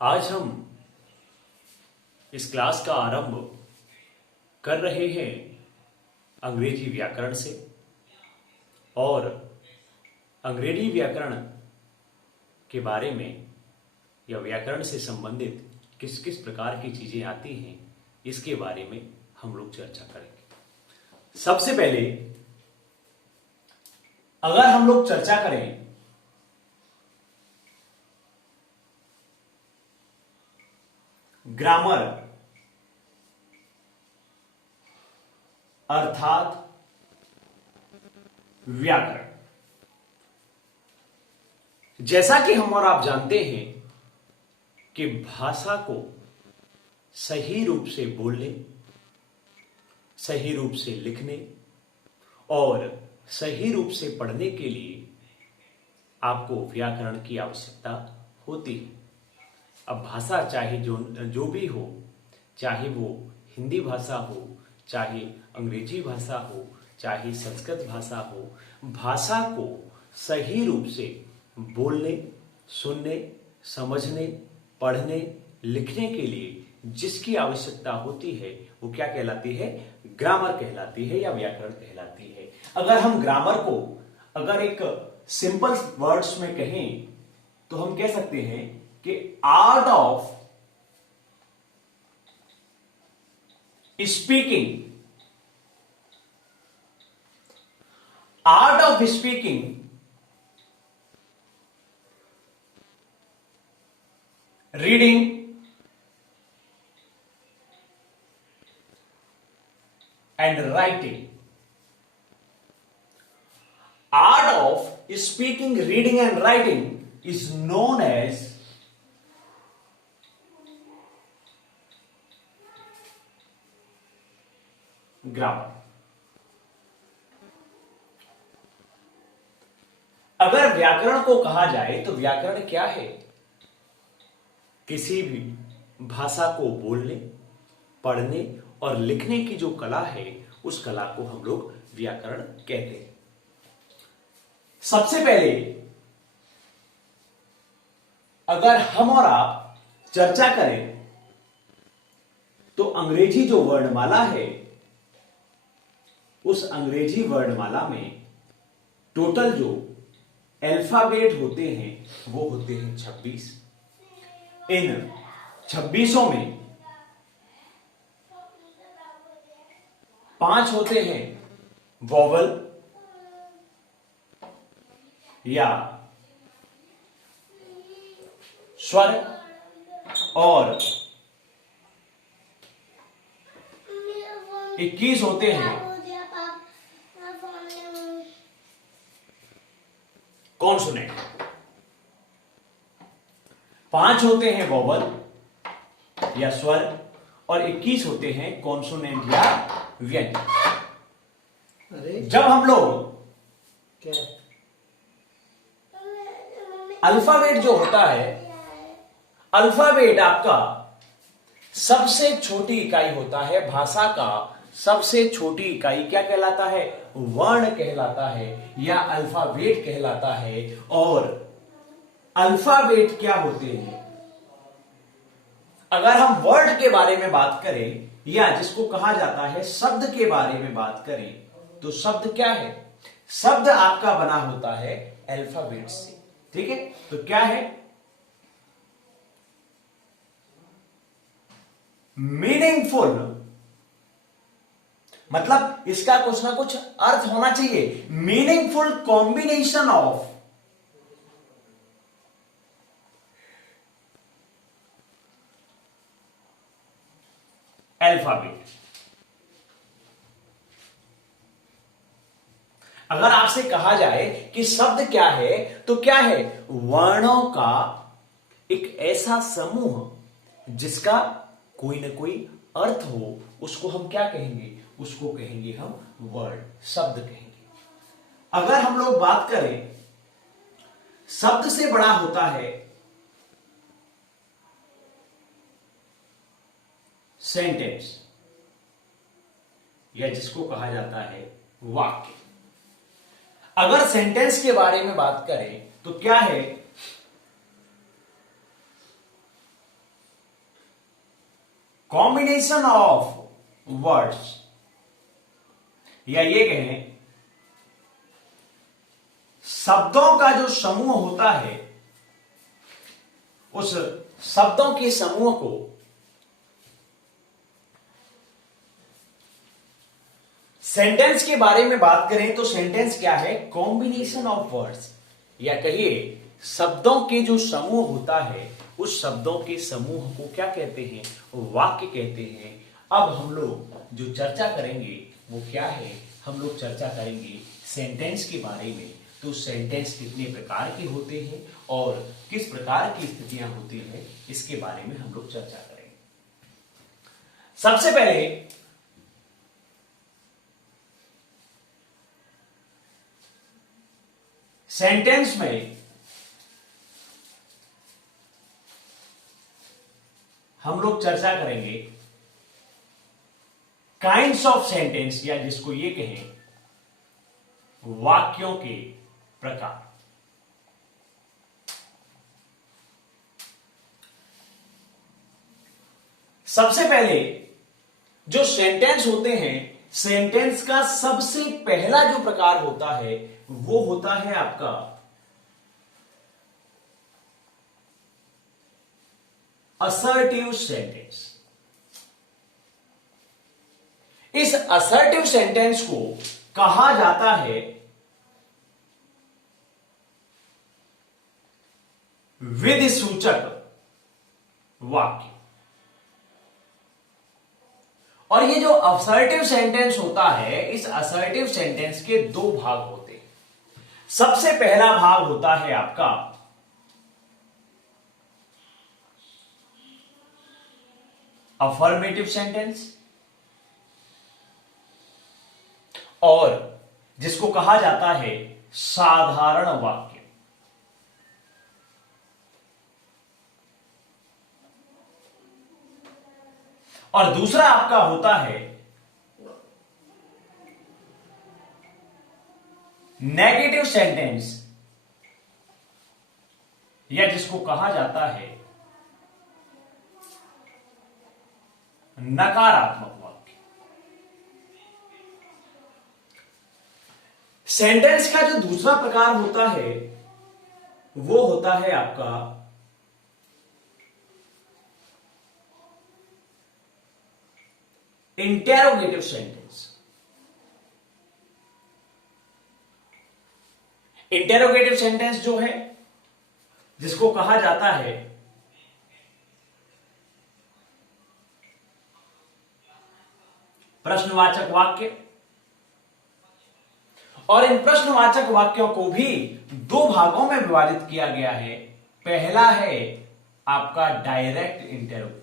आज हम इस क्लास का आरंभ कर रहे हैं अंग्रेजी व्याकरण से और अंग्रेजी व्याकरण के बारे में या व्याकरण से संबंधित किस किस प्रकार की चीजें आती हैं इसके बारे में हम लोग चर्चा करेंगे। सबसे पहले अगर हम लोग चर्चा करें ग्रामर अर्थात व्याकरण, जैसा कि हम और आप जानते हैं कि भाषा को सही रूप से बोलने, सही रूप से लिखने और सही रूप से पढ़ने के लिए आपको व्याकरण की आवश्यकता होती है। अब भाषा चाहे जो भी हो, चाहे वो हिंदी भाषा हो, चाहे अंग्रेजी भाषा हो, चाहे संस्कृत भाषा हो, भाषा को सही रूप से बोलने, सुनने, समझने, पढ़ने, लिखने के लिए जिसकी आवश्यकता होती है वो क्या कहलाती है? ग्रामर कहलाती है या व्याकरण कहलाती है। अगर हम ग्रामर को अगर एक सिंपल वर्ड्स में कहें तो हम कह सकते हैं कि art of speaking, art of speaking reading and writing. Art of speaking, reading and writing is known as grammar. अगर व्याकरण को कहा जाए तो व्याकरण क्या है? किसी भी भाषा को बोलने, पढ़ने और लिखने की जो कला है उस कला को हम लोग व्याकरण कहते हैं। सबसे पहले अगर हम और आप चर्चा करें तो अंग्रेजी जो वर्णमाला है उस अंग्रेजी वर्णमाला में टोटल जो अल्फाबेट होते हैं वो होते हैं 26। इन 26 में 5 होते हैं वोवल या स्वर और 21 होते हैं कॉन्सोनेंट। 5 होते हैं वोवल या स्वर और 21 होते हैं कॉन्सोनेंट या व्यंजन। जब हम लोग क्या अल्फाबेट जो होता है, अल्फाबेट आपका सबसे छोटी इकाई होता है। भाषा का सबसे छोटी इकाई क्या कहलाता है? वर्ण कहलाता है या अल्फाबेट कहलाता है। और अल्फाबेट क्या होते हैं? अगर हम वर्ड के बारे में बात करें या जिसको कहा जाता है शब्द के बारे में बात करें तो शब्द क्या है? शब्द आपका बना होता है अल्फाबेट से। ठीक है, तो क्या है? मीनिंगफुल, मतलब इसका कुछ ना कुछ अर्थ होना चाहिए। Meaningful combination of alphabet. अगर आपसे कहा जाए कि शब्द क्या है तो क्या है? वर्णों का एक ऐसा समूह जिसका कोई ना कोई अर्थ हो, उसको हम क्या कहेंगे? उसको कहेंगे हम वर्ड, शब्द कहेंगे। अगर हम लोग बात करें शब्द से बड़ा होता है सेंटेंस या जिसको कहा जाता है वाक्य। अगर सेंटेंस के बारे में बात करें तो क्या है? कॉम्बिनेशन ऑफ वर्ड्स, या ये कहें शब्दों का जो समूह होता है, उस शब्दों के समूह को सेंटेंस के बारे में बात करें तो सेंटेंस क्या है? कॉम्बिनेशन ऑफ वर्ड्स, या कहिए शब्दों के जो समूह होता है, उस शब्दों के समूह को क्या कहते हैं? वाक्य कहते हैं। अब हम लोग जो चर्चा करेंगे वो क्या है? हम लोग चर्चा करेंगे सेंटेंस के बारे में। तो सेंटेंस कितने प्रकार के होते हैं और किस प्रकार की स्थितियां होती हैं, इसके बारे में हम लोग चर्चा करेंगे। सबसे पहले सेंटेंस में हम लोग चर्चा करेंगे काइंड्स ऑफ सेंटेंस, या जिसको ये कहें वाक्यों के प्रकार। सबसे पहले जो सेंटेंस होते हैं, सेंटेंस का सबसे पहला जो प्रकार होता है वो होता है आपका असर्टिव सेंटेंस। इस असर्टिव सेंटेंस को कहा जाता है विधि सूचक वाक्य। और ये जो असर्टिव सेंटेंस होता है, इस असर्टिव सेंटेंस के दो भाग होते हैं। सबसे पहला भाग होता है आपका अफर्मेटिव सेंटेंस, और जिसको कहा जाता है साधारण वाक्य। और दूसरा आपका होता है नेगेटिव सेंटेंस, या जिसको कहा जाता है नकारात्मक वाक्य। सेंटेंस का जो दूसरा प्रकार होता है वो होता है आपका इंटेरोगेटिव सेंटेंस। इंटेरोगेटिव सेंटेंस जो है, जिसको कहा जाता है प्रश्नवाचक वाक्य। और इन प्रश्नवाचक वाक्यों को भी दो भागों में विभाजित किया गया है। पहला है आपका डायरेक्ट इंटेरोगेटिव,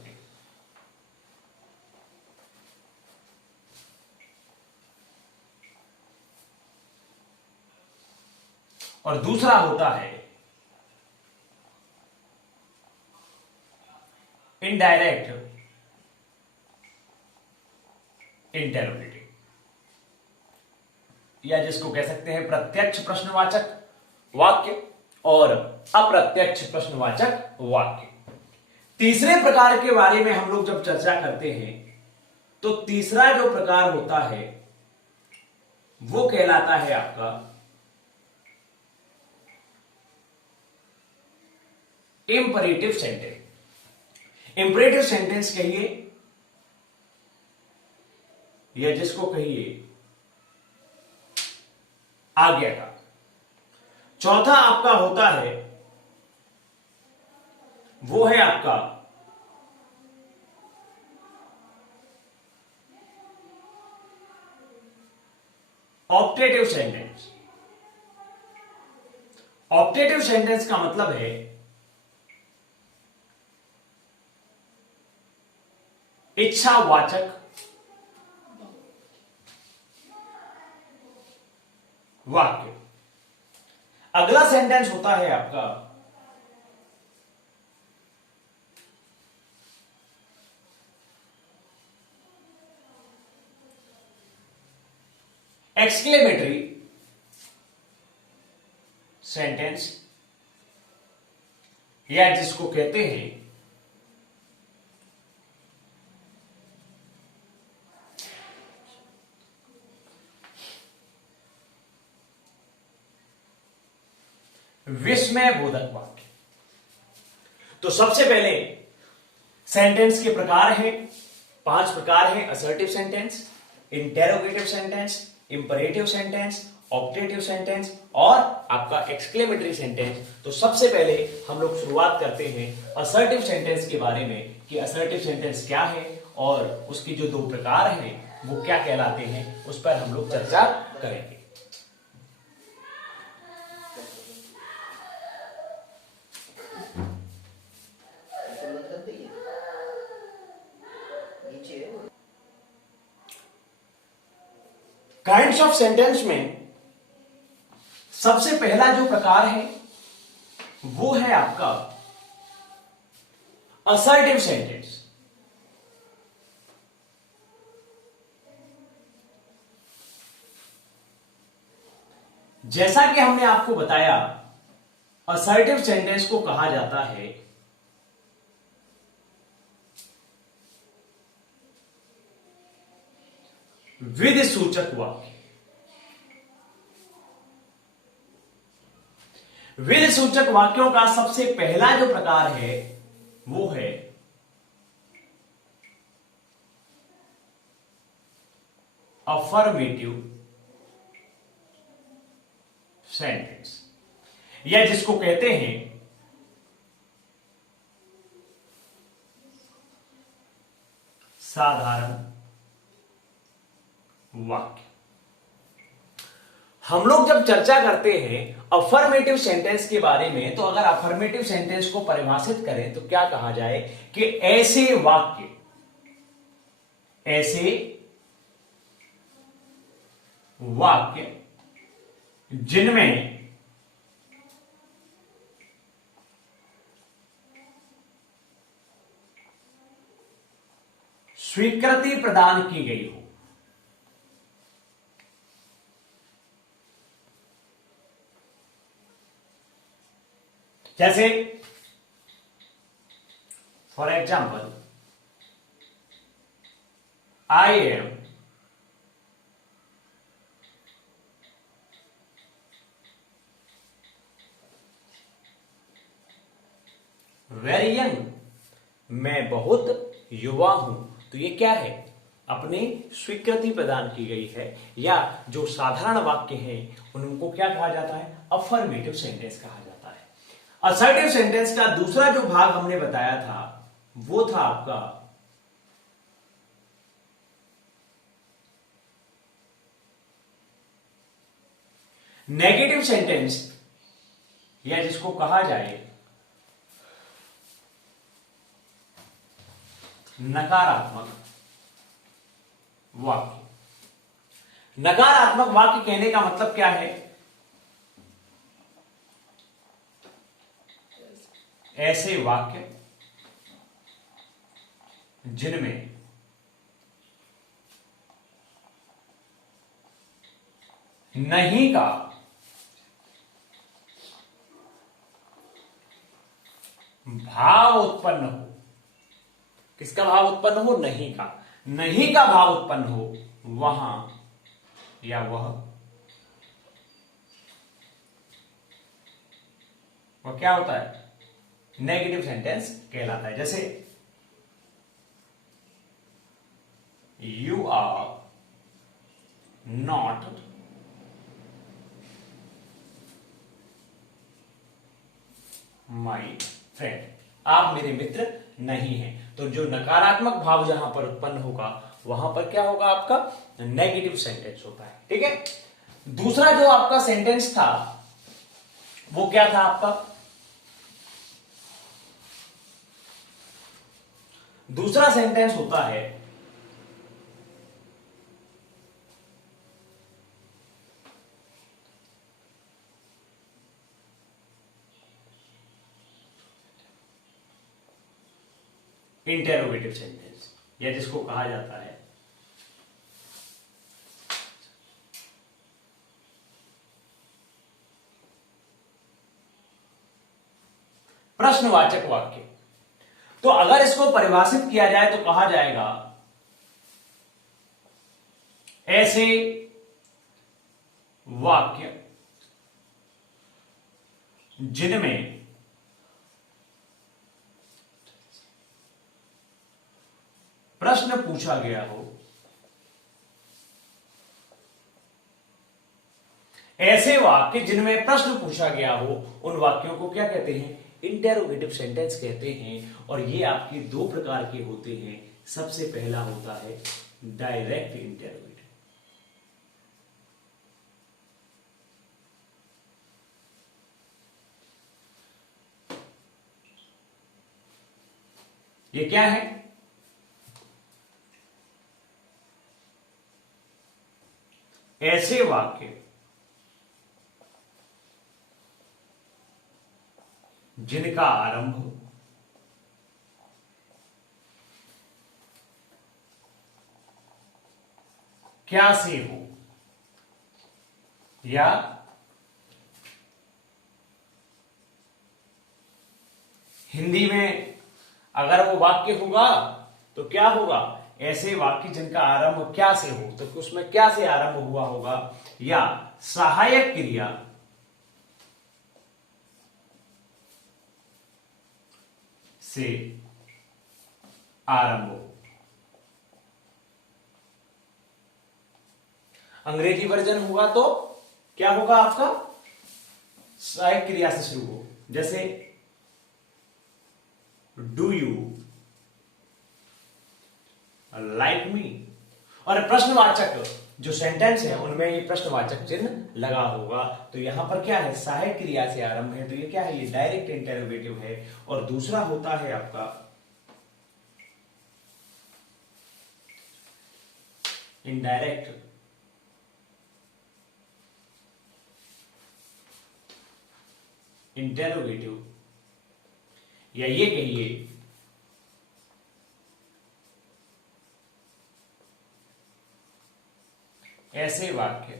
और दूसरा होता है इनडायरेक्ट इंटेरोगेटिव, या जिसको कह सकते हैं प्रत्यक्ष प्रश्नवाचक वाक्य और अप्रत्यक्ष प्रश्नवाचक वाक्य। तीसरे प्रकार के बारे में हम लोग जब चर्चा करते हैं तो तीसरा जो प्रकार होता है वो कहलाता है आपका इंपरेटिव सेंटेंस। इंपरेटिव सेंटेंस कहिए, या जिसको कहिए आज्ञा का। चौथा आपका होता है वो है आपका ऑप्टेटिव सेंटेंस। ऑप्टेटिव सेंटेंस का मतलब है इच्छावाचक वाक्य। अगला सेंटेंस होता है आपका एक्सक्लेमेटरी सेंटेंस, या जिसको कहते हैं विस्मय बोधक वाक्य। तो सबसे पहले सेंटेंस के प्रकार हैं, 5 प्रकार हैं। Assertive sentence, interrogative sentence, imperative sentence, optative sentence और आपका एक्सक्लेमेटरी सेंटेंस। तो सबसे पहले हम लोग शुरुआत करते हैं असर्टिव सेंटेंस के बारे में कि असर्टिव सेंटेंस क्या है और उसके जो 2 प्रकार हैं वो क्या कहलाते हैं, उस पर हम लोग चर्चा करेंगे। काइंड्स ऑफ सेंटेंस में सबसे पहला जो प्रकार है वो है आपका असर्टिव सेंटेंस। जैसा कि हमने आपको बताया, असर्टिव सेंटेंस को कहा जाता है विधि सूचक वाक्य। विधि सूचक वाक्यों का सबसे पहला जो प्रकार है वो है अफर्मेटिव सेंटेंस, या जिसको कहते हैं साधारण वाक्य। हम लोग जब चर्चा करते हैं अफर्मेटिव सेंटेंस के बारे में, तो अगर अफर्मेटिव सेंटेंस को परिभाषित करें तो क्या कहा जाए कि ऐसे वाक्य जिनमें स्वीकृति प्रदान की गई हो। जैसे for example, I am very young, मैं बहुत युवा हूं। तो ये क्या है, अपनी स्वीकृति प्रदान की गई है। या जो साधारण वाक्य हैं उनको क्या कहा जाता है, अफर्मेटिव सेंटेंस कहा जाता है। असर्टिव सेंटेंस का दूसरा जो भाग हमने बताया था वो था आपका नेगेटिव सेंटेंस, या जिसको कहा जाए नकारात्मक वाक्य। नकारात्मक वाक्य कहने का मतलब क्या है, ऐसे वाक्य जिनमें नहीं का भाव उत्पन्न हो। किसका भाव उत्पन्न हो, नहीं का। नहीं का भाव उत्पन्न हो वहां या वह क्या होता है, नेगेटिव सेंटेंस कहलाता है। जैसे you are not my friend, आप मेरे मित्र नहीं हैं। तो जो नकारात्मक भाव जहां पर उत्पन्न होगा वहां पर क्या होगा, आपका नेगेटिव सेंटेंस होता है। ठीक है। दूसरा जो आपका सेंटेंस था वो क्या था आपका, दूसरा सेंटेंस होता है इंटेरोगेटिव सेंटेंस, या जिसको कहा जाता है प्रश्नवाचक वाक्य। तो अगर इसको परिभाषित किया जाए तो कहा जाएगा ऐसे वाक्य जिनमें प्रश्न पूछा गया हो, ऐसे वाक्य जिनमें प्रश्न पूछा गया हो उन वाक्यों को क्या कहते हैं? इंटेरोगेटिव सेंटेंस कहते हैं। और ये आपके दो प्रकार के होते हैं। सबसे पहला होता है डायरेक्ट इंटेरोगेटिव। ये क्या है? ऐसे वाक्य जिनका आरंभ क्या से हो, या हिंदी में अगर वो वाक्य होगा तो क्या होगा? ऐसे वाक्य जिनका आरंभ क्या से हो, तो उसमें क्या से आरंभ हुआ होगा, या सहायक क्रिया से आरंभ हो। अंग्रेजी वर्जन होगा तो क्या होगा आपका? सहायक क्रिया से शुरू हो, जैसे डू यू लाइक मी। और प्रश्नवाचक जो सेंटेंस है उनमें ये प्रश्नवाचक चिन्ह लगा होगा। तो यहां पर क्या है? सहायक क्रिया से आरंभ है, तो ये क्या है? ये डायरेक्ट इंटेरोगेटिव है। और दूसरा होता है आपका इनडायरेक्ट इंटेरोगेटिव, या ये कहिए ऐसे वाक्य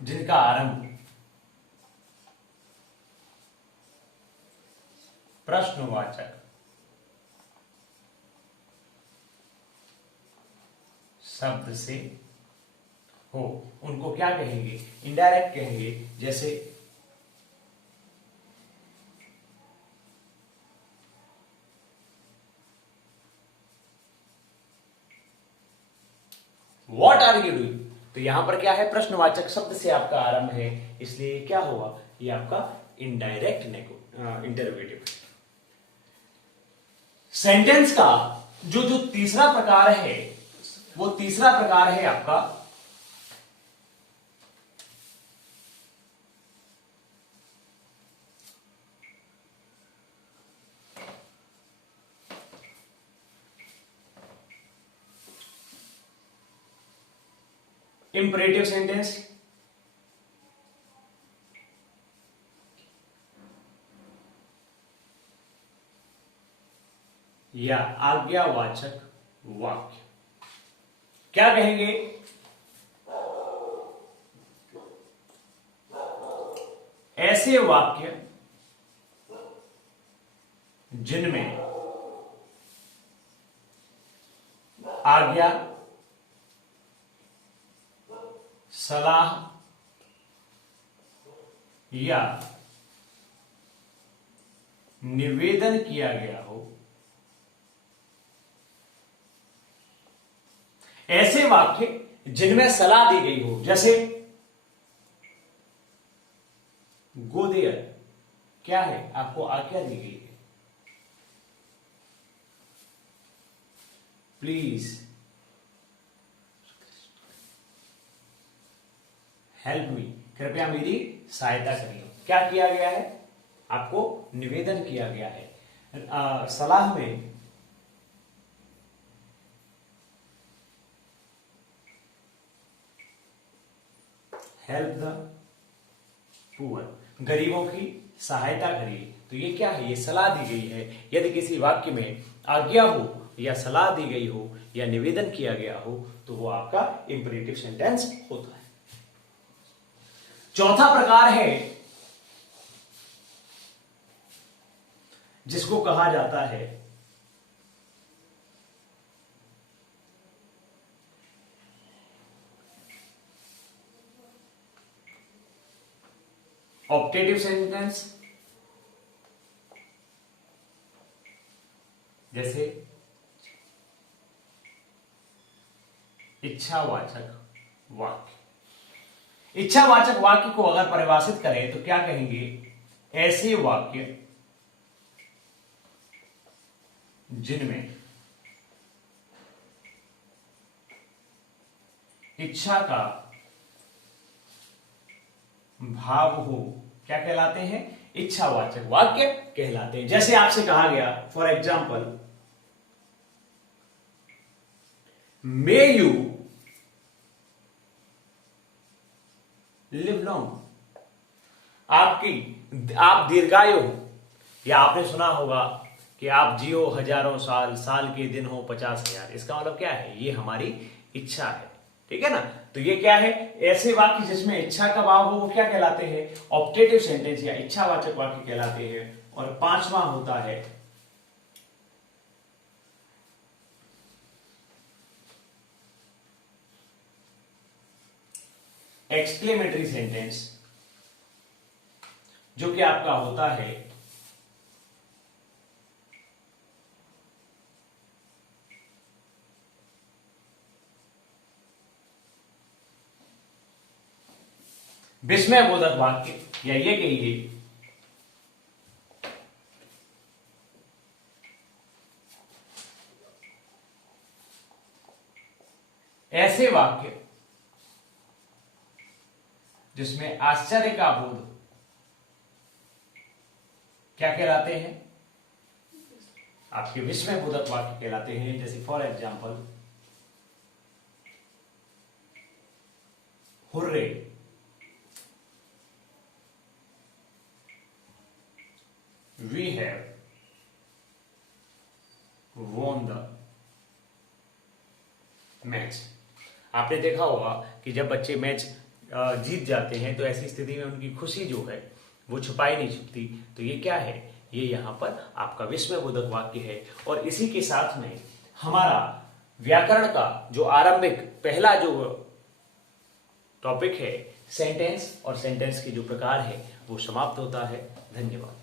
जिनका आरंभ प्रश्नवाचक शब्द से हो, उनको क्या कहेंगे? इनडायरेक्ट कहेंगे। जैसे व्हाट आर यू डूइंग, तो यहां पर क्या है? प्रश्नवाचक शब्द से आपका आरंभ है, इसलिए क्या होगा? ये आपका इनडायरेक्ट इंटेरोगेटिव। सेंटेंस का जो जो तीसरा प्रकार है, वो तीसरा प्रकार है आपका इंपरेटिव सेंटेंस, या आज्ञावाचक वाक्य। क्या कहेंगे? ऐसे वाक्य जिनमें आज्ञा, सलाह या निवेदन किया गया हो, ऐसे वाक्य जिनमें सलाह दी गई हो, जैसे गो देयर, क्या है? आपको आज्ञा दी गई है। प्लीज हेल्प मी, कृपया मेरी सहायता करिए। क्या किया गया है? आपको निवेदन किया गया है। सलाह में हेल्प द पुअर, गरीबों की सहायता करिए। तो ये क्या है? ये सलाह दी गई है। यदि किसी वाक्य में आज्ञा हो या सलाह दी गई हो या निवेदन किया गया हो तो वो आपका इंपरेटिव सेंटेंस होता है। चौथा प्रकार है जिसको कहा जाता है ऑप्टेटिव सेंटेंस जैसे इच्छावाचक वाक्य। इच्छावाचक वाक्य को अगर परिभाषित करें तो क्या कहेंगे? ऐसे वाक्य जिनमें इच्छा का भाव हो क्या कहलाते हैं? इच्छावाचक वाक्य कहलाते हैं। जैसे आपसे कहा गया for example, may you live long, आप दीर्घायु हो, या आपने सुना होगा कि आप जियो हजारों साल, साल के दिन हो 50,000। इसका मतलब क्या है? ये हमारी इच्छा है, ठीक है ना। तो ये क्या है? ऐसे वाक्य जिसमें इच्छा का भाव हो वो क्या कहलाते हैं? ऑप्टेटिव सेंटेंस या इच्छावाचक वाक्य कहलाते हैं। और पांचवा होता है एक्सक्लेमेटरी सेंटेंस, जो कि आपका होता है विस्मयबोधक वाक्य, या ये कहिए ऐसे वाक्य जिसमें आश्चर्य का बोध क्या कहलाते हैं? आपके विस्मयबोधक वाक्य कहलाते हैं। जैसे for example, hurray, we have won the match. आपने देखा होगा कि जब बच्चे मैच जीत जाते हैं तो ऐसी स्थिति में उनकी खुशी जो है वो छुपाई नहीं छुपती। तो ये क्या है? ये यहां पर आपका विस्मयबोधक वाक्य है। और इसी के साथ में हमारा व्याकरण का जो आरंभिक पहला जो टॉपिक है सेंटेंस और सेंटेंस के जो प्रकार है वो समाप्त होता है। धन्यवाद।